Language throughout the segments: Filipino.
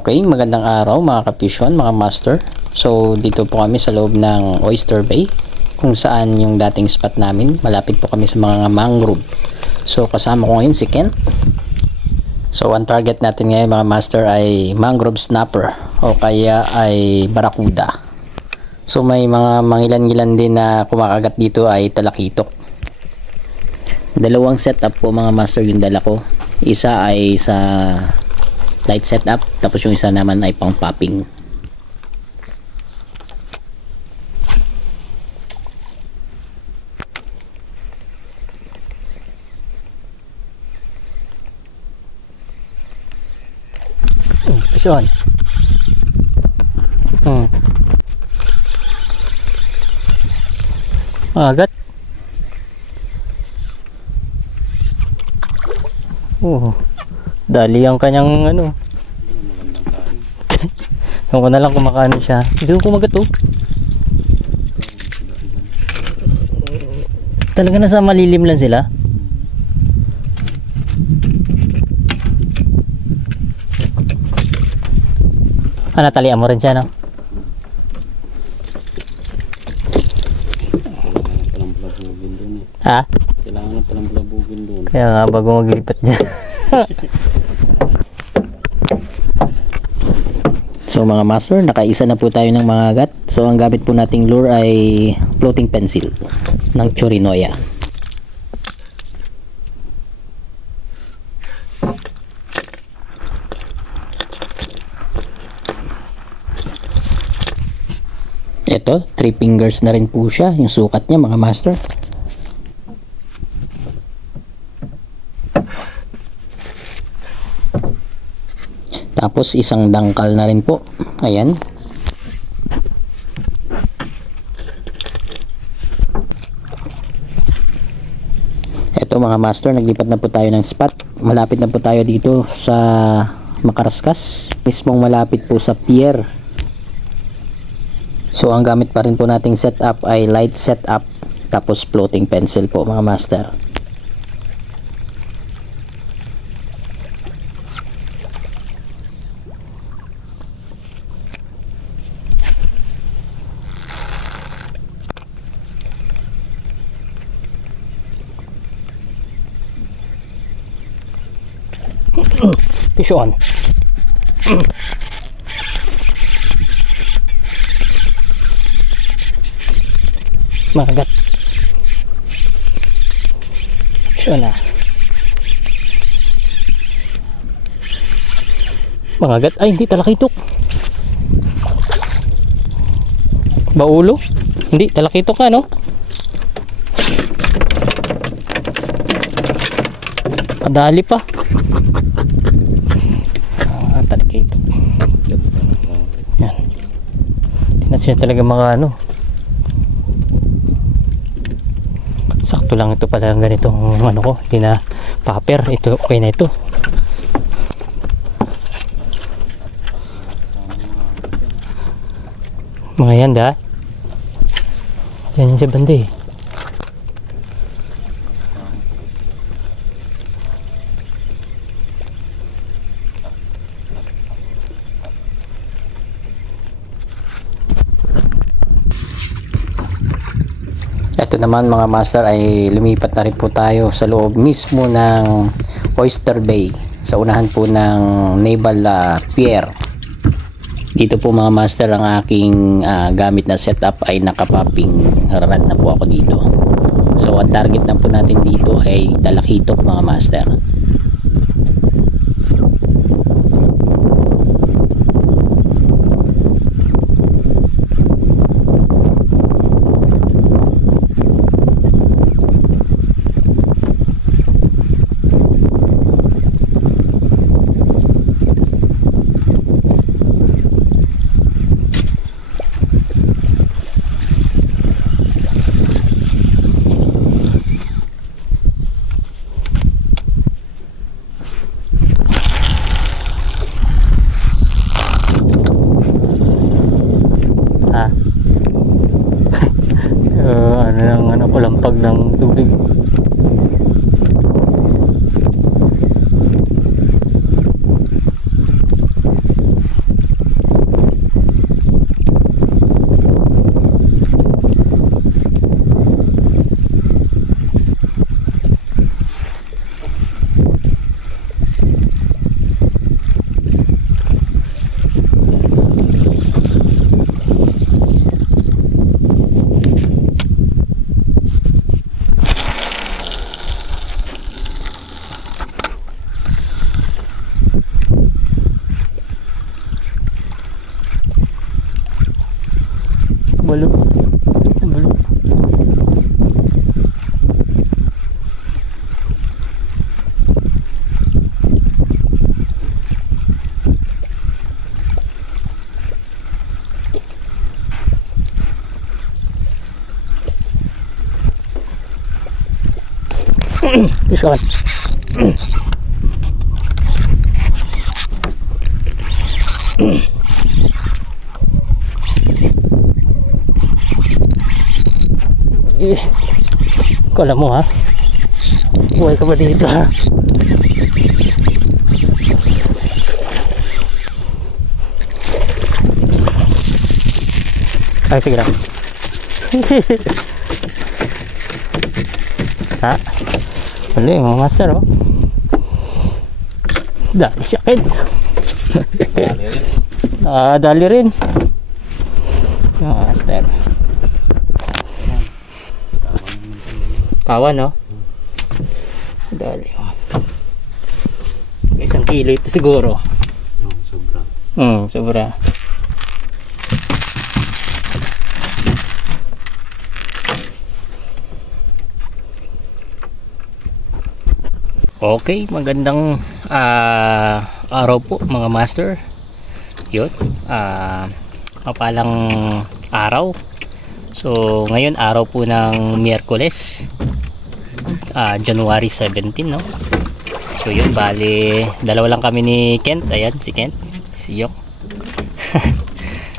Okay, magandang araw mga kapisyon, mga master. So dito po kami sa loob ng Oyster Bay, kung saan yung dating spot namin. Malapit po kami sa mga mangrove. So kasama ko ngayon si Kent. So ang target natin ngayon mga master ay mangrove snapper o kaya ay barracuda. So may mga mangilan-ngilan din na kumakagat dito ay talakitok. Dalawang setup po mga master yung dala ko. Isa ay sa light setup, tapos yung isa naman ay pang popping. Pasyon. Agat. Dali ang kanyang ano. Ewan ko na lang kumakain siya. Hindi ko kumagat oh. Talaga nasa malilim lang sila. Natalian mo rin siya no? Ha? Kailangan na palang bulabugin doon. Kaya nga bago maglipat dyan. So mga master, nakaisa na po tayo ng mga agat. So ang gamit po nating lure ay floating pencil ng Chorinoya. Ito, 3 fingers na rin po siya, yung sukat niya mga master. Tapos isang dangkal na rin po. Ayan. Ito mga master, naglipat na po tayo ng spot. Malapit na po tayo dito sa Makaraskas. Mismong malapit po sa pier. So ang gamit pa rin po nating setup ay light setup. Tapos floating pencil po mga master. Pisyon. Makagat. Pisyon na. Makagat. Ay, hindi talakitok. Baulo? Hindi, talakitok ka, no? Kadali pa. Talakitok. Yan. Tingnan siya talaga mga ano. Sakto lang ito pala ganitong ano ko. Hindi na paper. Ito okay na ito. Mga yan da. Diyan yan sa banda eh. Ito naman mga master ay lumipat na rin po tayo sa loob mismo ng Oyster Bay sa unahan po ng Naval Pier. Dito po mga master ang aking gamit na setup ay nakapopping rod na po ako dito. So ang target na po natin dito ay talakitok mga master. lapag ng tubig. Balo. Balo. Isyan. Kala mo ha, buhay ka ba dito ha? Ay sige lang. Ha? Ano yung mga master oh? Dali siya kid. Dali rin. Yung master kawan no? Dali oh. 1 kilo ito siguro. Sobra. Sobra. Okay, magandang araw po mga master. Yun, mapalang araw. So ngayon araw po ng Miyerkules, January 17 no. So yun, bali dalawa lang kami ni Kent. Ayan si Kent, si Yok.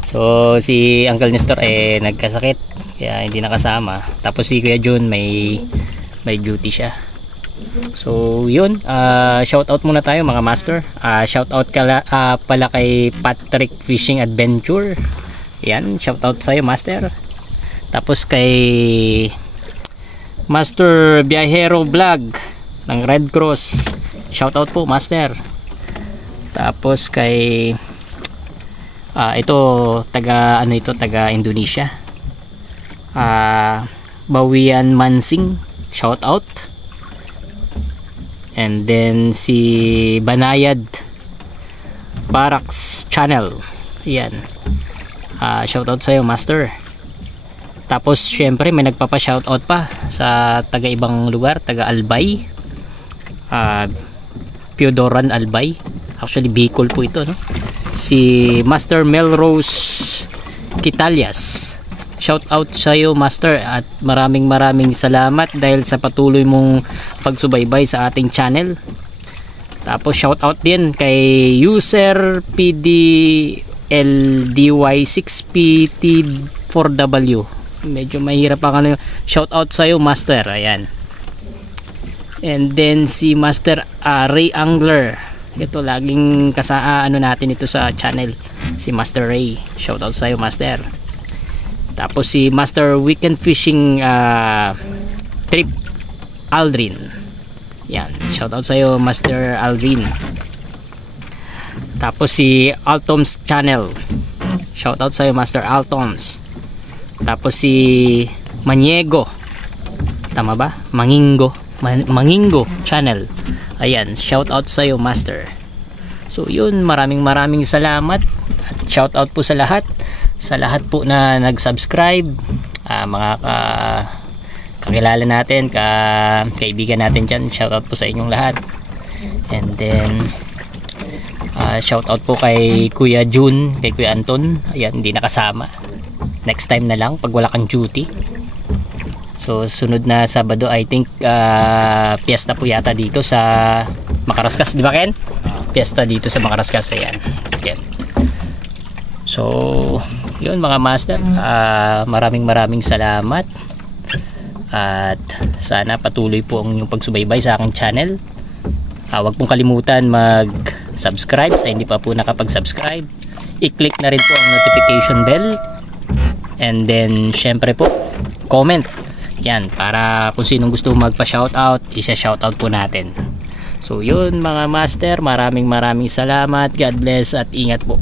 So si Uncle Nestor nagkasakit kaya hindi nakasama. Tapos si Kuya John may duty siya. So yun, shout out muna tayo mga master. Shout out pala kay Patrick Fishing Adventure. Yan, shout out sa'yo master. Tapos kay Master Biyahero Vlog ng Red Cross, shout out po master. Tapos kay ito taga Indonesia, Bawian Mansing, shout out. And then si Banayad Barracks Channel, yan, shout out sa'yo master. Tapos syempre may nagpapa-shoutout pa sa taga ibang lugar, taga Albay. Piodoran Albay. Actually Bicol po ito no. Si Master Melrose Kitalias. Shoutout sa iyo master at maraming salamat dahil sa patuloy mong pagsubaybay sa ating channel. Tapos shoutout din kay user PDLDY6PT4W. Medyo mahirap ang shout out sa iyo master. Ayan. And then si Master Ray Angler, ito laging natin ito sa channel, si Master Ray, shout out sa iyo master. Tapos si Master Weekend Fishing Trip Aldrin, yan, shout out sa iyo Master Aldrin. Tapos si Altoms Channel, shout out sa iyo Master Altoms. Tapos si Maniego, tama ba? Mangingo Channel, ayan, shout out sa iyo master. So yun, maraming salamat at shout out po sa lahat po na nag-subscribe, mga kakilala natin, kaibigan natin dyan, shout out po sa inyong lahat. And then shout out po kay Kuya Jun, kay Kuya Anton, ayan, hindi nakasama. Next time na lang pag wala kang duty. So sunod na Sabado, I think piyesta po yata dito sa Makaraskas, di ba Ken? Piyesta dito sa Makaraskas, ayan. Sige. So yun mga master, maraming salamat At sana patuloy po ang inyong pagsubaybay sa aking channel. Huwag pong kalimutan mag-subscribe sa hindi pa po nakapag-subscribe. I-click na rin po ang notification bell. And then syempre po, comment. Yan, para kung sinong gusto magpa-shoutout, isa-shoutout po natin. So yun mga master, maraming salamat. God bless at ingat po.